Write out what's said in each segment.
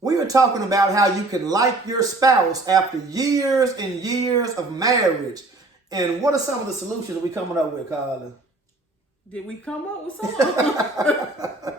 We were talking about how you can like your spouse after years and years of marriage. And what are some of the solutions we coming up with, Carla? Did we come up with something?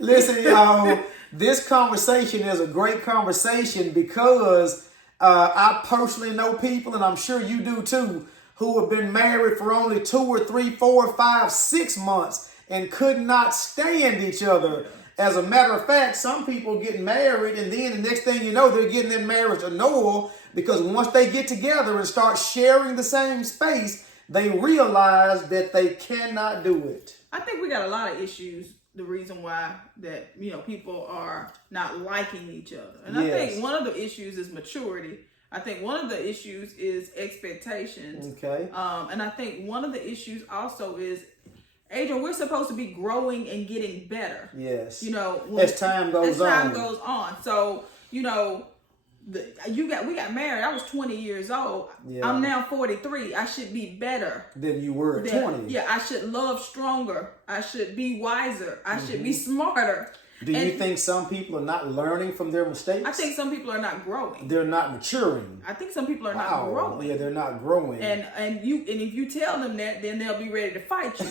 Listen, y'all, this conversation is a great conversation because I personally know people, and I'm sure you do too, who have been married for only 2 or 3, 4, 5, 6 months and could not stand each other. As a matter of fact, some people get married and then the next thing you know, they're getting their marriage annulled because once they get together and start sharing the same space, they realize that they cannot do it. I think we got a lot of issues. The reason why that, people are not liking each other. And I think one of the issues is maturity. I think one of the issues is expectations. Okay. And I think one of the issues also is, Adrian, we're supposed to be growing and getting better. Yes. As time goes on. So, we got married. I was 20 years old. Yeah. I'm now 43. I should be better than you were at 20. Yeah, I should love stronger. I should be wiser. I should be smarter. Do you think some people are not learning from their mistakes? I think some people are not growing. They're not maturing. I think some people are not growing. Yeah, they're not growing. And if you tell them that, then they'll be ready to fight you.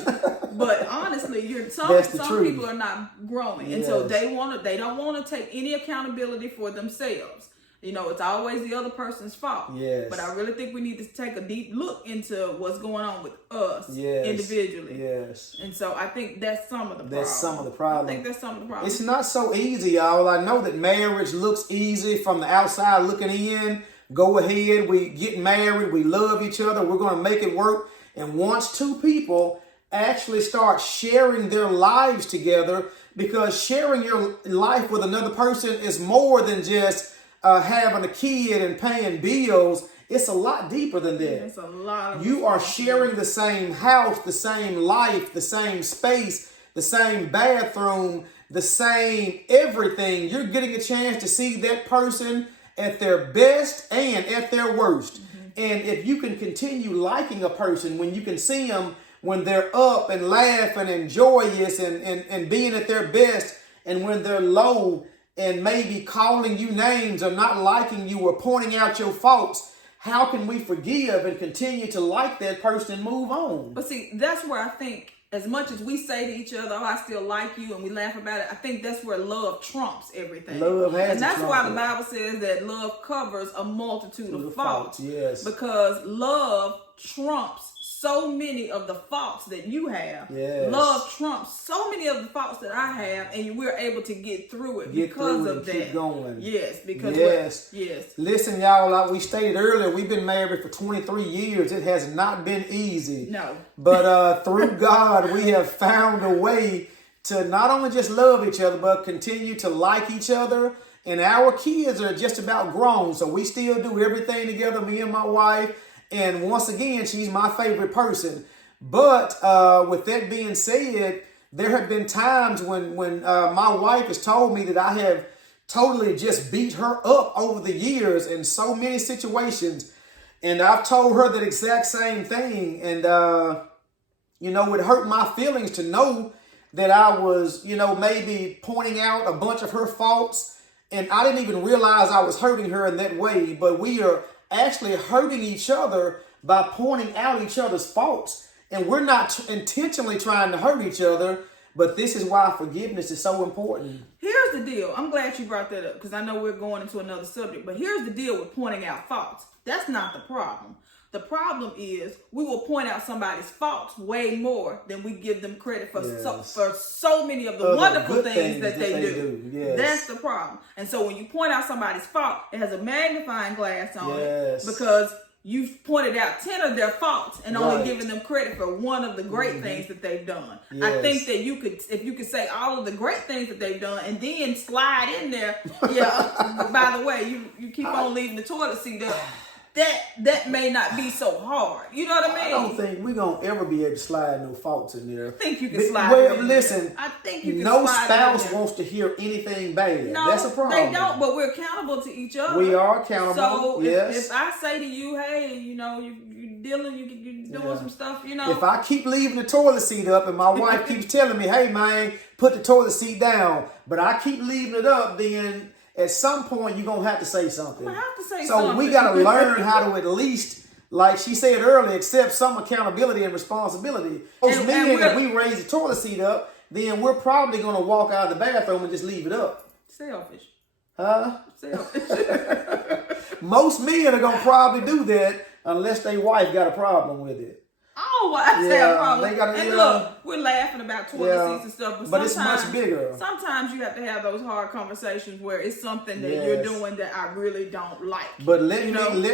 But honestly, some people are not growing, and so they don't want to take any accountability for themselves. It's always the other person's fault. Yes. But I really think we need to take a deep look into what's going on with us individually. Yes. And so I think that's some of the problem. That's some of the problem. I think that's some of the problem. It's not so easy, y'all. I know that marriage looks easy from the outside looking in. Go ahead. We get married. We love each other. We're going to make it work. And once two people actually start sharing their lives together, because sharing your life with another person is more than just having a kid and paying bills. It's a lot deeper than that. It's a lot. You are sharing the same house, the same life, the same space, the same bathroom, the same everything. You're getting a chance to see that person at their best and at their worst. Mm-hmm. And if you can continue liking a person when you can see them when they're up and laughing and joyous and being at their best, and when they're low and maybe calling you names or not liking you or pointing out your faults, how can we forgive and continue to like that person and move on? But see, that's where I think, as much as we say to each other, oh, I still like you, and we laugh about it, I think that's where love trumps everything. And that's why the Bible says that love covers a multitude of faults. Yes. Because love trumps so many of the faults that you have. Yes. Love trumps so many of the faults that I have, and we're able to get through it because of that. Keep going. Yes, because yes. Listen, y'all, like we stated earlier, we've been married for 23 years. It has not been easy. No. But through God, we have found a way to not only just love each other, but continue to like each other. And our kids are just about grown, so we still do everything together, me and my wife. And once again, she's my favorite person. But with that being said, there have been times when my wife has told me that I have totally just beat her up over the years in so many situations. And I've told her that exact same thing. And, it hurt my feelings to know that I was, maybe pointing out a bunch of her faults. And I didn't even realize I was hurting her in that way. But we are actually hurting each other by pointing out each other's faults. And we're not intentionally trying to hurt each other, but this is why forgiveness is so important. Here's the deal. I'm glad you brought that up, because I know we're going into another subject, but here's the deal with pointing out faults. That's not the problem. The problem is we will point out somebody's faults way more than we give them credit for, so many of the wonderful things that they do. Yes. That's the problem. And so when you point out somebody's fault, it has a magnifying glass on it, because you've pointed out 10 of their faults and only given them credit for one of the great things that they've done. Yes. I think that if you could say all of the great things that they've done and then slide in there, by the way, you keep on leaving the toilet seat up. That may not be so hard. You know what I mean? I don't think we're going to ever be able to slide no faults in there. I think you can slide in listen, there. I think you can no slide spouse wants to hear anything bad. No, that's a problem. They don't, but we're accountable to each other. We are accountable. So yes. if I say to you, hey, you're dealing, you're doing some stuff, If I keep leaving the toilet seat up and my wife keeps telling me, hey, man, put the toilet seat down, but I keep leaving it up, then at some point you're going to have to say something. I'm gonna have to say so something. we got to learn how to at least, like she said earlier, accept some accountability and responsibility. Those men, if we raise the toilet seat up, then we're probably going to walk out of the bathroom and just leave it up. Selfish. Huh? Selfish. Most men are going to probably do that unless their wife got a problem with it. Oh, I have a problem. They gotta, and look, we're laughing about toilet seats and stuff, but it's much bigger. Sometimes you have to have those hard conversations where it's something that you're doing that I really don't like. But let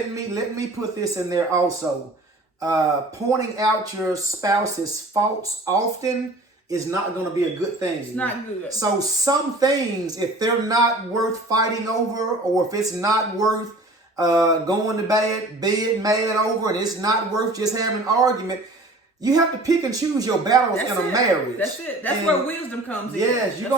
me put this in there also. Pointing out your spouse's faults often is not going to be a good thing. It's not good. So some things, if they're not worth fighting over, or if it's not worth going to bed mad over, and it's not worth just having an argument, you have to pick and choose your battles in a marriage. That's it. That's where wisdom comes in. Yes, you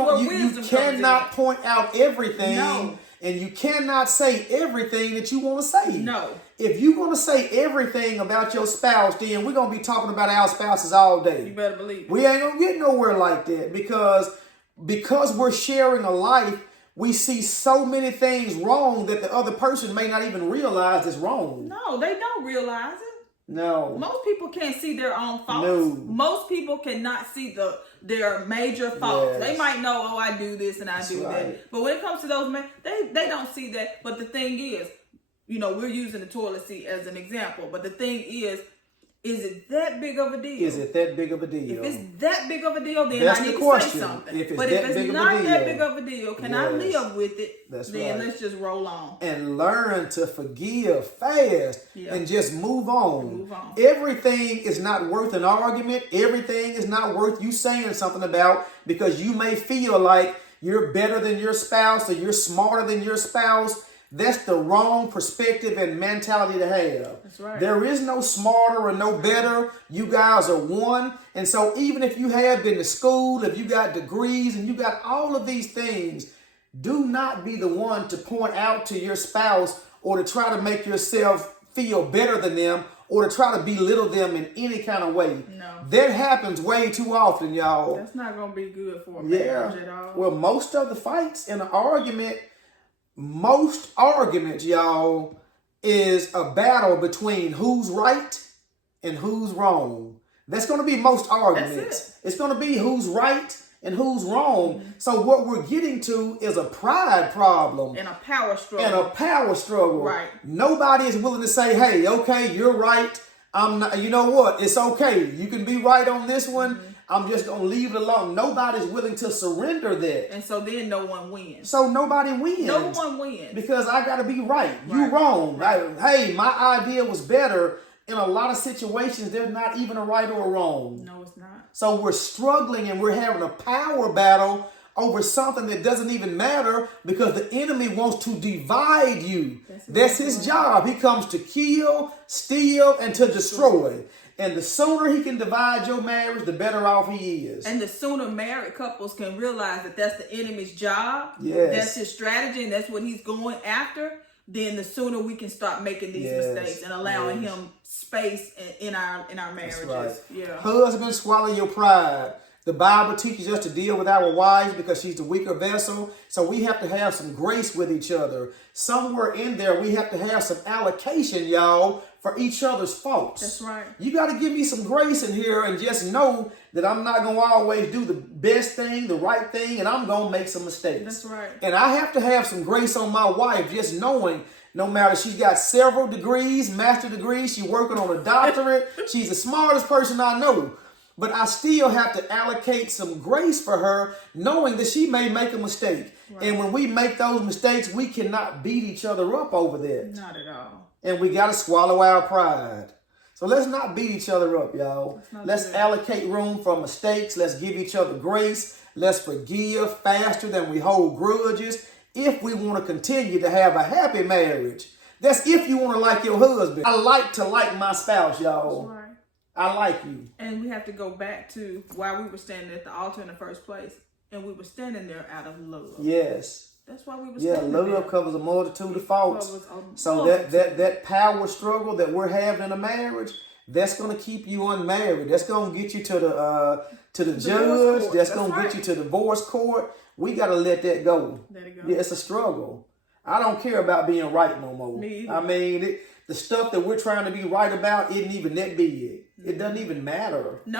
cannot point out everything, and you cannot say everything that you want to say. No. If you're going to say everything about your spouse, then we're going to be talking about our spouses all day. You better believe it. We ain't going to get nowhere like that because we're sharing a life. We see so many things wrong that the other person may not even realize is wrong. No, they don't realize it. No. Most people can't see their own faults. No. Most people cannot see their major faults. Yes. They might know, oh, I do this and I do right. that. But when it comes to those men, they don't see that. But the thing is, we're using the toilet seat as an example. But the thing is it that big of a deal? Is it that big of a deal? If it's that big of a deal, then That's I need the to question. say something. If it's but that if it's big of a not deal, that big of a deal, can I live with it? That's then right. let's just roll on. And learn to forgive fast and just move on. Move on. Everything is not worth an argument. Everything is not worth you saying something about, because you may feel like you're better than your spouse or you're smarter than your spouse. That's the wrong perspective and mentality to have. That's right. There is no smarter or no better. You guys are one. And so even if you have been to school, if you got degrees and you got all of these things, do not be the one to point out to your spouse or to try to make yourself feel better than them or to try to belittle them in any kind of way. No. That happens way too often, y'all. That's not going to be good for a marriage at all. Well, most of the fights in an argument, most arguments, y'all, is a battle between who's right and who's wrong. That's going to be most arguments. That's it. It's going to be who's right and who's wrong. Mm-hmm. So what we're getting to is a pride problem. And a power struggle. Right. Nobody is willing to say, hey, okay, you're right. I'm not, you know what? It's okay. You can be right on this one. Mm-hmm. I'm just going to leave it alone. Nobody's willing to surrender that. And so then no one wins. So nobody wins. No one wins. Because I got to be right. You wrong. Right. Hey, my idea was better. In a lot of situations, there's not even a right or a wrong. No, it's not. So we're struggling and we're having a power battle over something that doesn't even matter because the enemy wants to divide you. That's his job. He comes to kill, steal, and to destroy. And the sooner he can divide your marriage, the better off he is. And the sooner married couples can realize that that's the enemy's job. Yes. That's his strategy and that's what he's going after. Then the sooner we can start making these mistakes and allowing him space in our marriages. That's right. Yeah. Husbands, swallow your pride. The Bible teaches us to deal with our wives because she's the weaker vessel. So we have to have some grace with each other. Somewhere in there, we have to have some allocation, y'all, for each other's faults. That's right. You got to give me some grace in here and just know that I'm not going to always do the best thing, the right thing, and I'm going to make some mistakes. That's right. And I have to have some grace on my wife, just knowing no matter she's got several degrees, master degrees, she's working on a doctorate, she's the smartest person I know. But I still have to allocate some grace for her, knowing that she may make a mistake. Right. And when we make those mistakes, we cannot beat each other up over that. Not at all. And we got to swallow our pride. So let's not beat each other up, y'all. Let's allocate room for mistakes. Let's give each other grace. Let's forgive faster than we hold grudges if we want to continue to have a happy marriage. That's if you want to like your husband. I like to like my spouse, y'all. That's right. I like you. And we have to go back to why we were standing at the altar in the first place. And we were standing there out of love. Yes. That's why we were standing there. Yeah, love covers a multitude of faults. So that power struggle that we're having in a marriage, that's going to keep you unmarried. That's going to get you to the Divorce judge. court. That's That's going to right. get you to divorce court. We got to let that go. Let it go. Yeah, it's a struggle. I don't care about being right no more. Me either. I mean, the stuff that we're trying to be right about isn't even that big. It doesn't even matter. No.